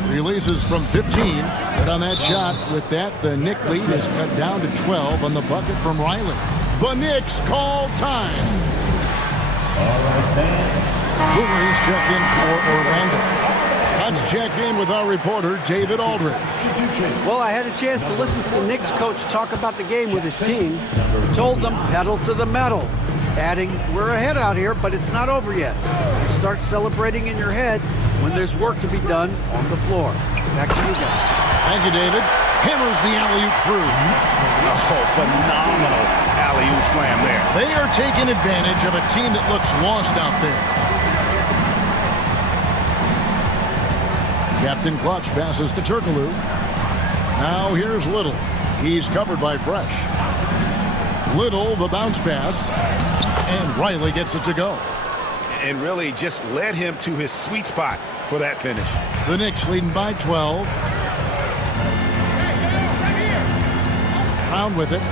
Releases from 15. But on that shot, with that, the Knick lead is cut down to 12 on the bucket from Riley. The Knicks call time. Boomer is checked in for Orlando. Let's check in with our reporter, David Aldridge. Well, I had a chance to listen to the Knicks coach talk about the game with his team. He told them pedal to the metal, adding, we're ahead out here, but it's not over yet. You start celebrating in your head when there's work to be done on the floor. Back to you guys. Thank you, David. Hammers the alley-oop through. Oh, phenomenal alley-oop slam there. They are taking advantage of a team that looks lost out there. Captain Clutch passes to Turkoglu. Now here's Little. He's covered by Fresh. Little, the bounce pass. And Riley gets it to go. And really just led him to his sweet spot for that finish. The Knicks leading by 12. Brown with it.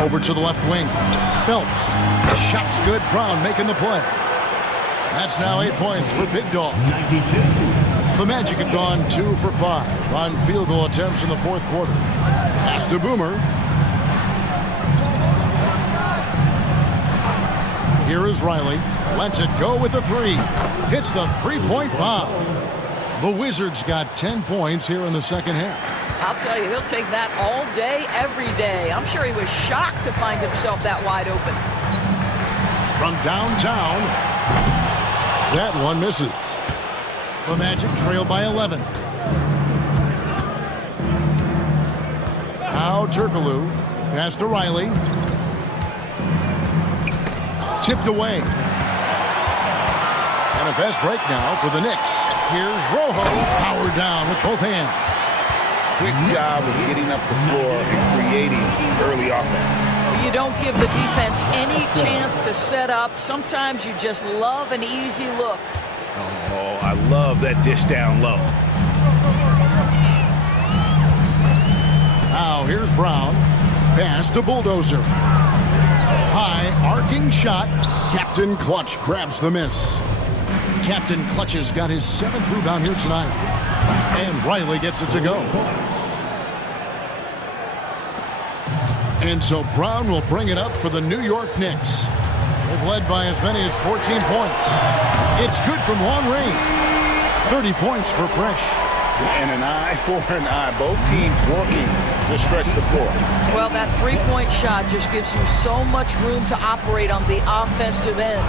Over to the left wing. Phelps. The shot's good. Brown making the play. That's now 8 points for Big Dog. 92. The Magic have gone 2 for 5 on field goal attempts in the fourth quarter. Pass to Boomer. Here is Riley. Lets it go with the three. Hits the three-point bomb. The Wizards got 10 points here in the second half. I'll tell you, he'll take that all day, every day. I'm sure he was shocked to find himself that wide open. From downtown, that one misses. The Magic trail by 11. Now Turkoglu. Pass to Riley. Tipped away. And a fast break now for the Knicks. Here's Rojo. Powered down with both hands. Quick job of getting up the floor and creating early offense. You don't give the defense any chance to set up. Sometimes you just love an easy look. Oh, I love that dish down low. Now here's Brown. Pass to Bulldozer. High arcing shot. Captain Clutch grabs the miss. Captain Clutch has got his 7th rebound here tonight. And Riley gets it to go. And so Brown will bring it up for the New York Knicks. They've led by as many as 14 points. It's good from long range. 30 points for Fresh. And an eye for an eye. Both teams working to stretch the floor. Well, that three-point shot just gives you so much room to operate on the offensive end.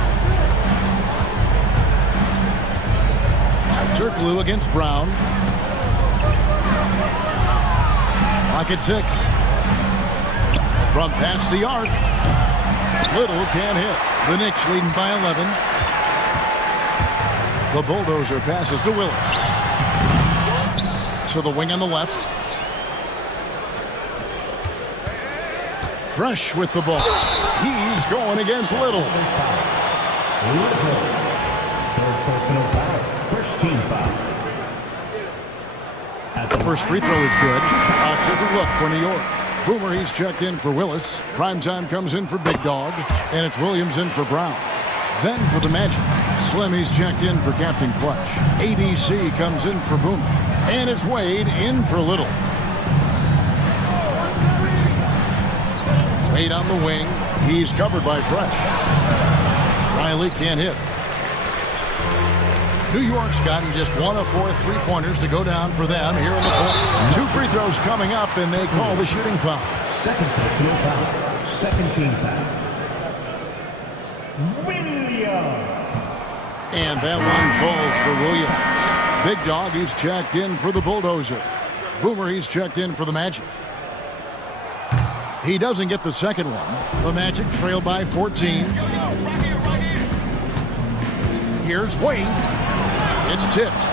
Turkoglu against Brown. Clock at 6. From past the arc. Little can't hit. The Knicks leading by 11. The Bulldozer passes to Willis. To the wing on the left. Fresh with the ball. He's going against Little. Third personal foul. First team foul. The first free throw is good. A different look for New York. Boomer, he's checked in for Willis. Primetime comes in for Big Dog. And it's Williams in for Brown. Then for the Magic, Slim, he's checked in for Captain Clutch. ABC comes in for Boomer. And it's Wade in for Little. Wade on the wing. He's covered by Fresh. Riley can't hit. New York's gotten just 1 of 4 three-pointers to go down for them here in the fourth. 2 free throws coming up, and they call the shooting foul. Second personal foul. Second team foul. Williams. And that one falls for Williams. Big Dog, he's checked in for the Bulldozer. Boomer, he's checked in for the Magic. He doesn't get the second one. The Magic trail by 14. Here's Wade. It's tipped.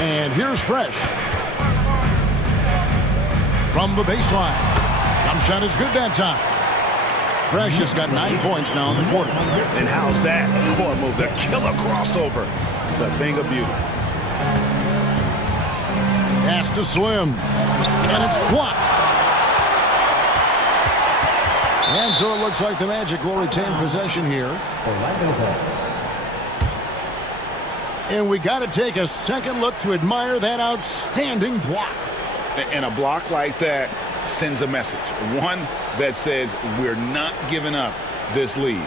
And here's Fresh. From the baseline. Jump shot is good that time. Fresh has got 9 points now in the quarter. And how's that floor move? The killer crossover. It's a thing of beauty. Pass to Slim. And it's blocked. And so it looks like the Magic will retain possession here. And we got to take a second look to admire that outstanding block. And a block like that sends a message. One that says we're not giving up this lead.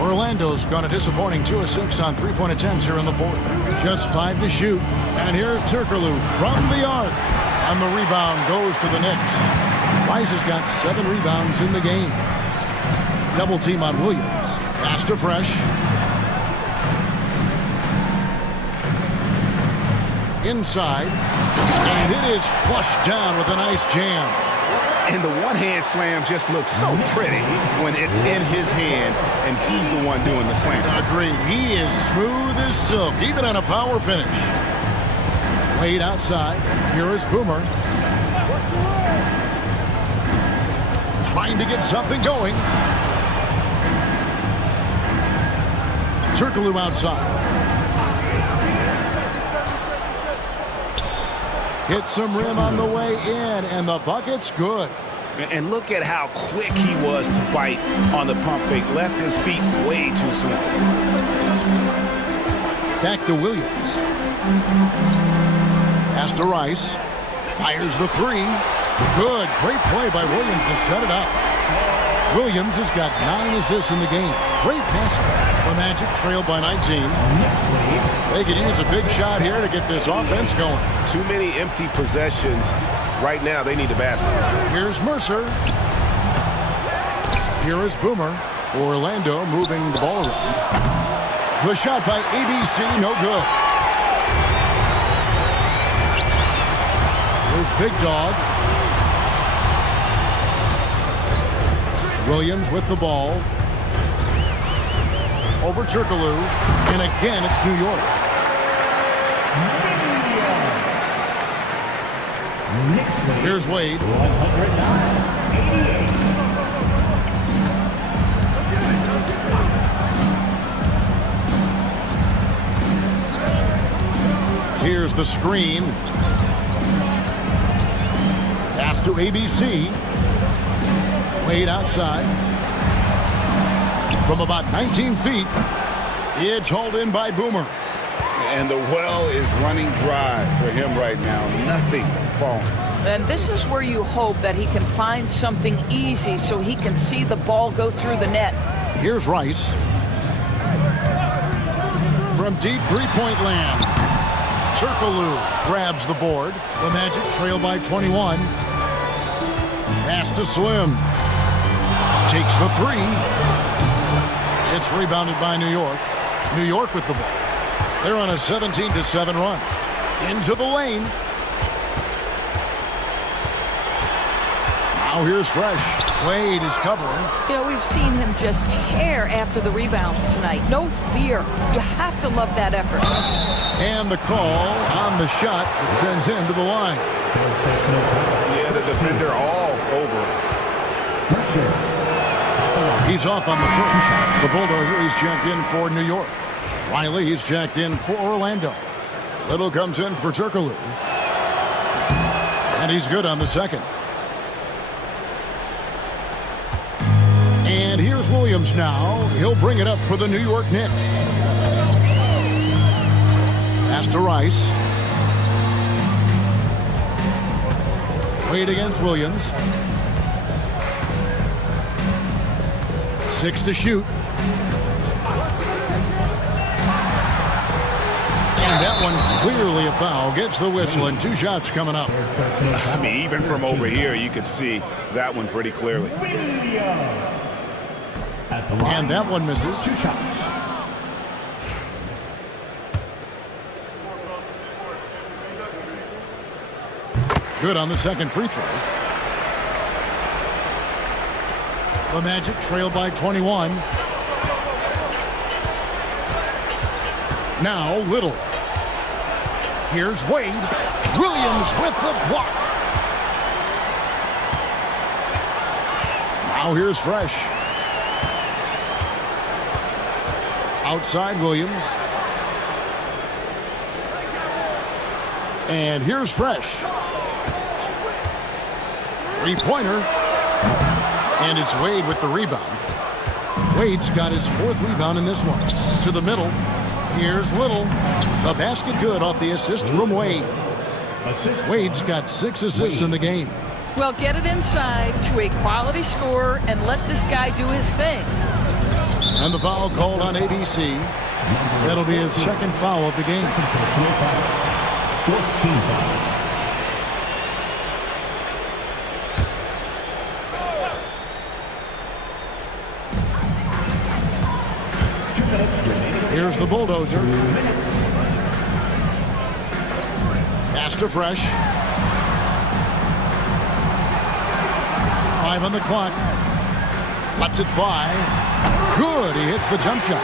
Orlando's gone a disappointing 2 of 6 on three-point attempts here in the fourth. Just 5 to shoot. And here's Turkoglu from the arc. And the rebound goes to the Knicks. Rice has got 7 rebounds in the game. Double team on Williams. Pass to Fresh. Inside. And it is flushed down with a nice jam. And the one-hand slam just looks so pretty when it's in his hand and he's the one doing the slam. Agreed. He is smooth as silk, even on a power finish. Wade outside. Here is Boomer. Trying to get something going. Turkoglu outside. Hits some rim on the way in, and the bucket's good. And look at how quick he was to bite on the pump fake. Left his feet way too soon. Back to Williams. Pass to Rice. Fires the 3. Good. Great play by Williams to set it up. Williams has got 9 assists in the game. Great passing. The Magic trail by 19. They could use a big shot here to get this offense going. Too many empty possessions. Right now, they need a basket. Here's Mercer. Here is Boomer. Orlando moving the ball around. The shot by ABC, no good. Here's Big Dog. Williams with the ball. Over Turkoglu. And again, it's New York. Here's Wade. 109-88. Here's the screen. Pass to ABC. Wade outside. From about 19 feet. It's hauled in by Boomer. And the well is running dry for him right now. Nothing falling. And this is where you hope that he can find something easy so he can see the ball go through the net. Here's Rice. From deep three-point land. Turkoglu grabs the board. The Magic trail by 21. Pass to Slim. Takes the three. It's rebounded by New York. New York with the ball. They're on a 17-7 run. Into the lane. Now here's Fresh. Wade is covering. You know, we've seen him just tear after the rebounds tonight. No fear. You have to love that effort. And the call on the shot that sends him to the line. Yeah, the defender all over. He's off on the first. The Bulldozer, he's checked in for New York. Riley, he's checked in for Orlando. Little comes in for Turkoglu. And he's good on the second. And here's Williams now. He'll bring it up for the New York Knicks. Pass to Rice. Wade against Williams. 6 to shoot. And that one clearly a foul. Gets the whistle and 2 shots coming up. I mean, even from over here, you could see that one pretty clearly. And that one misses. 2 shots. Good on the second free throw. The Magic trail by 21. Now Little. Here's Wade. Williams with the block. Now here's Fresh. Outside Williams. And here's Fresh. Three-pointer. And it's Wade with the rebound. Wade's got his 4th rebound in this one. To the middle. Here's Little. The basket good off the assist from Wade. Wade's got 6 assists in the game. Well, get it inside to a quality scorer and let this guy do his thing. And the foul called on ABC. That'll be his 2nd foul of the game. 14 foul. Here's the Bulldozer. Pass to Fresh. 5 on the clock. Lets it fly. Good. He hits the jump shot.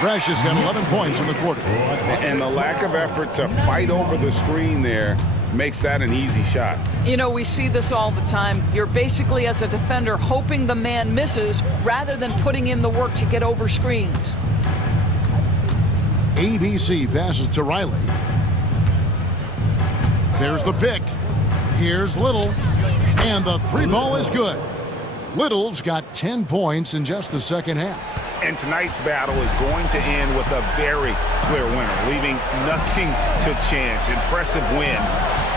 Fresh has got 11 points in the quarter. And the lack of effort to fight over the screen there makes that an easy shot. You know, we see this all the time. You're basically, as a defender, hoping the man misses rather than putting in the work to get over screens. ABC passes to Riley. There's the pick. Here's Little. And the 3 ball is good. Little's got 10 points in just the second half. And tonight's battle is going to end with a very clear winner, leaving nothing to chance. Impressive win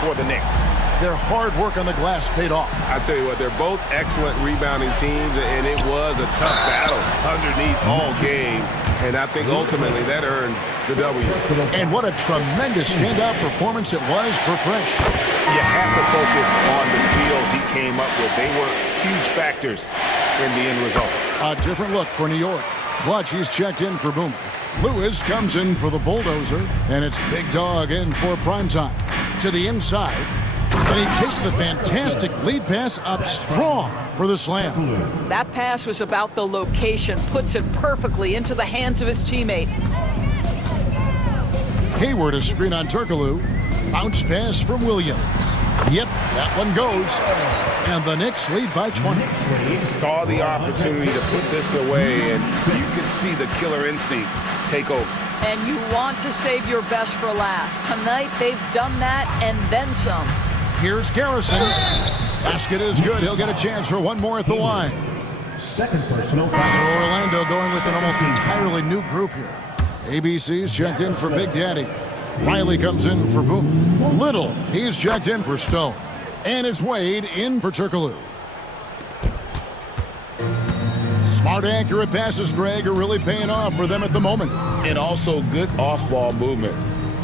for the Knicks. Their hard work on the glass paid off. I tell you what, they're both excellent rebounding teams, and it was a tough battle underneath all game. And I think ultimately that earned the W. And what a tremendous standout performance it was for Fresh. You have to focus on the steals he came up with. They were huge factors in the end result. A different look for New York. Clutch, he's checked in for Boomer. Lewis comes in for the Bulldozer, and it's Big Dog in for primetime. To the inside, and he takes the fantastic lead pass up strong for the slam. That pass was about the location, puts it perfectly into the hands of his teammate. Hayward a screen on Turkoglu. Bounce pass from Williams. Yep, that one goes. And the Knicks lead by 20. He saw the opportunity to put this away, and you could see the killer instinct take over. And you want to save your best for last. Tonight, they've done that and then some. Here's Garrison. Basket is good. He'll get a chance for one more at the line. Second personal So foul. Orlando going with an almost entirely new group here. ABC's checked in for Big Daddy. Riley comes in for Boomer. Little, he's checked in for Stone. And it's Wade in for Turkoglu. Smart, accurate passes, Greg, are really paying off for them at the moment. And also good off-ball movement.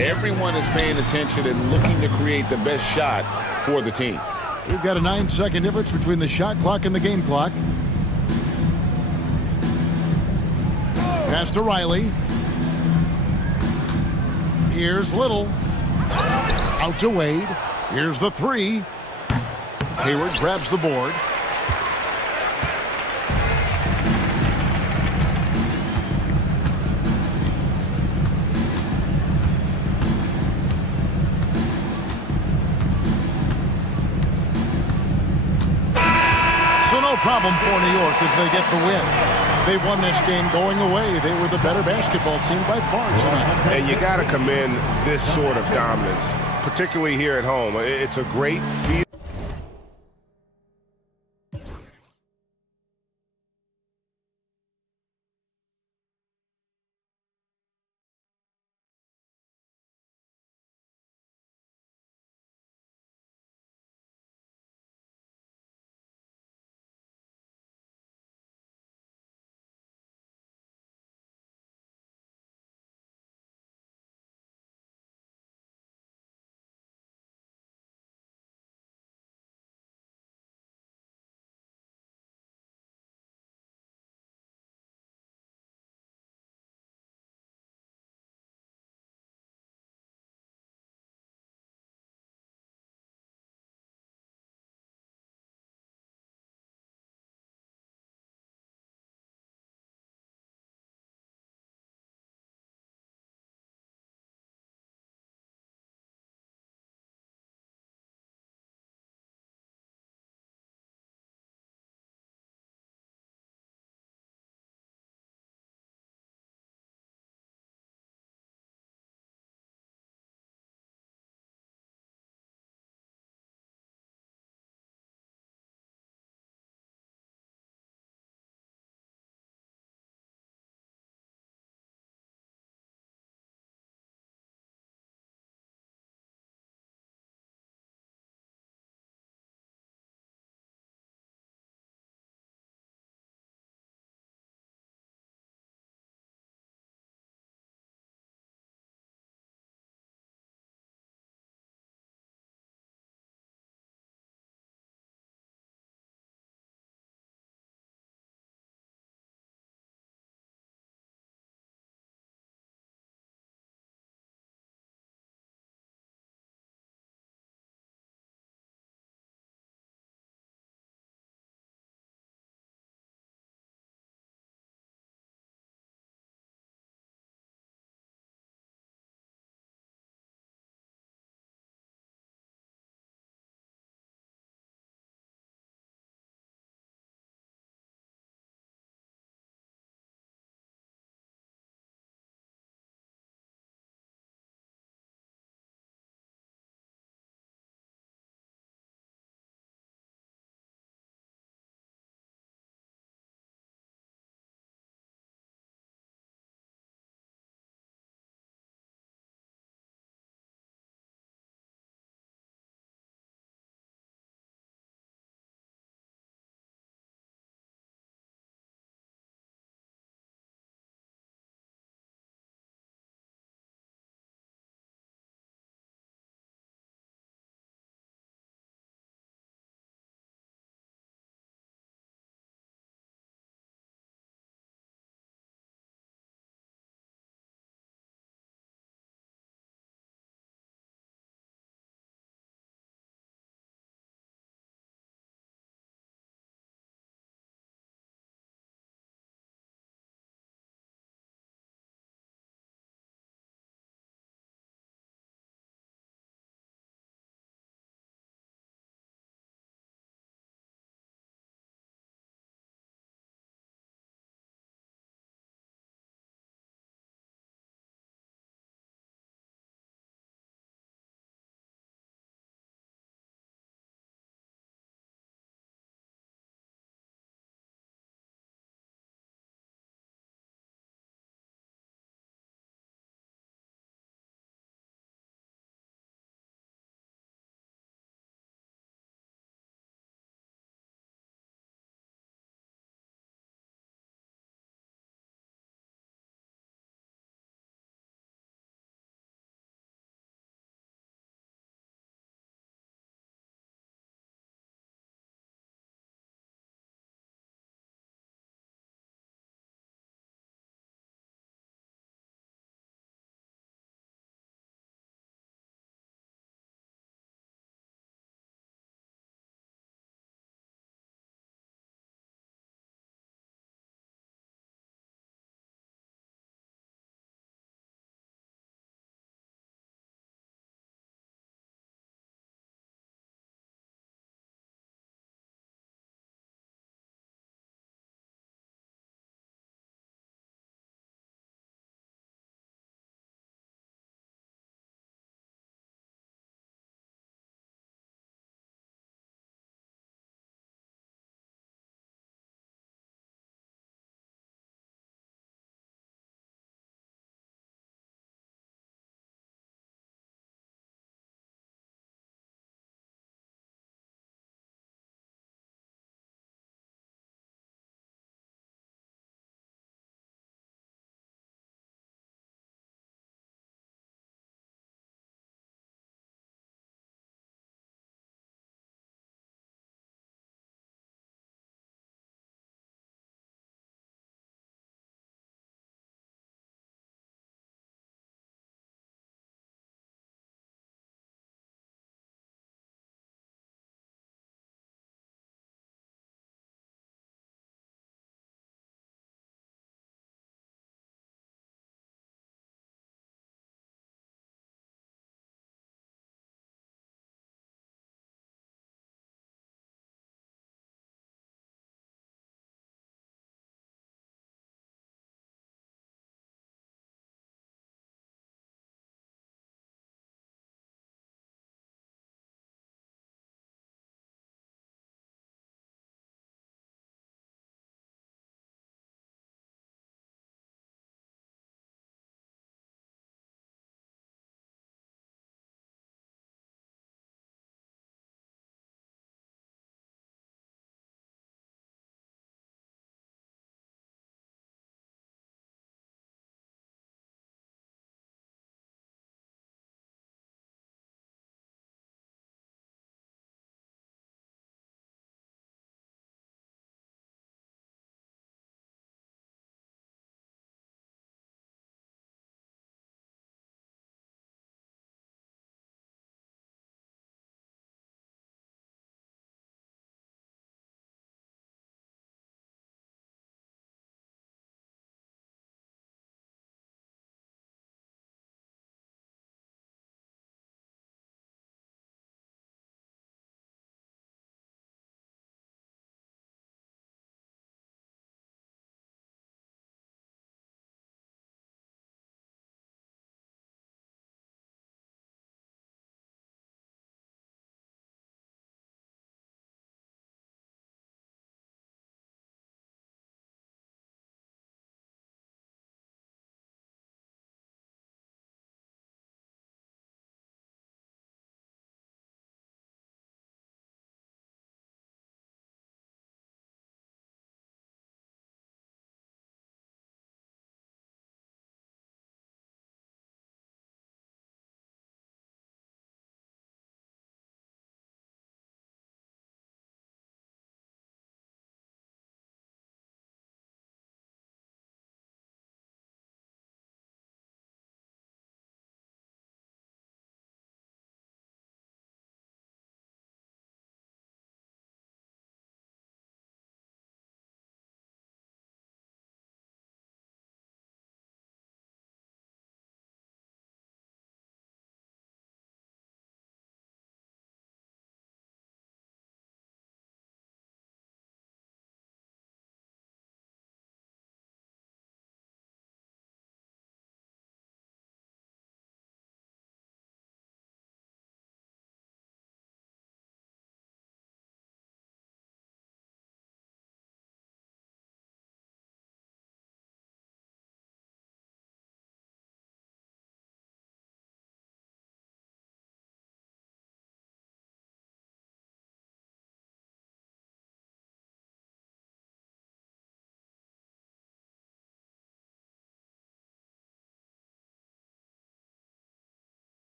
Everyone is paying attention and looking to create the best shot for the team. We've got a 9-second difference between the shot clock and the game clock. Pass to Riley. Here's Little. Out to Wade. Here's the three. Hayward grabs the board. So no problem for New York as they get the win. They won this game going away. They were the better basketball team by far tonight. And you got to commend this sort of dominance, particularly here at home. It's a great feeling.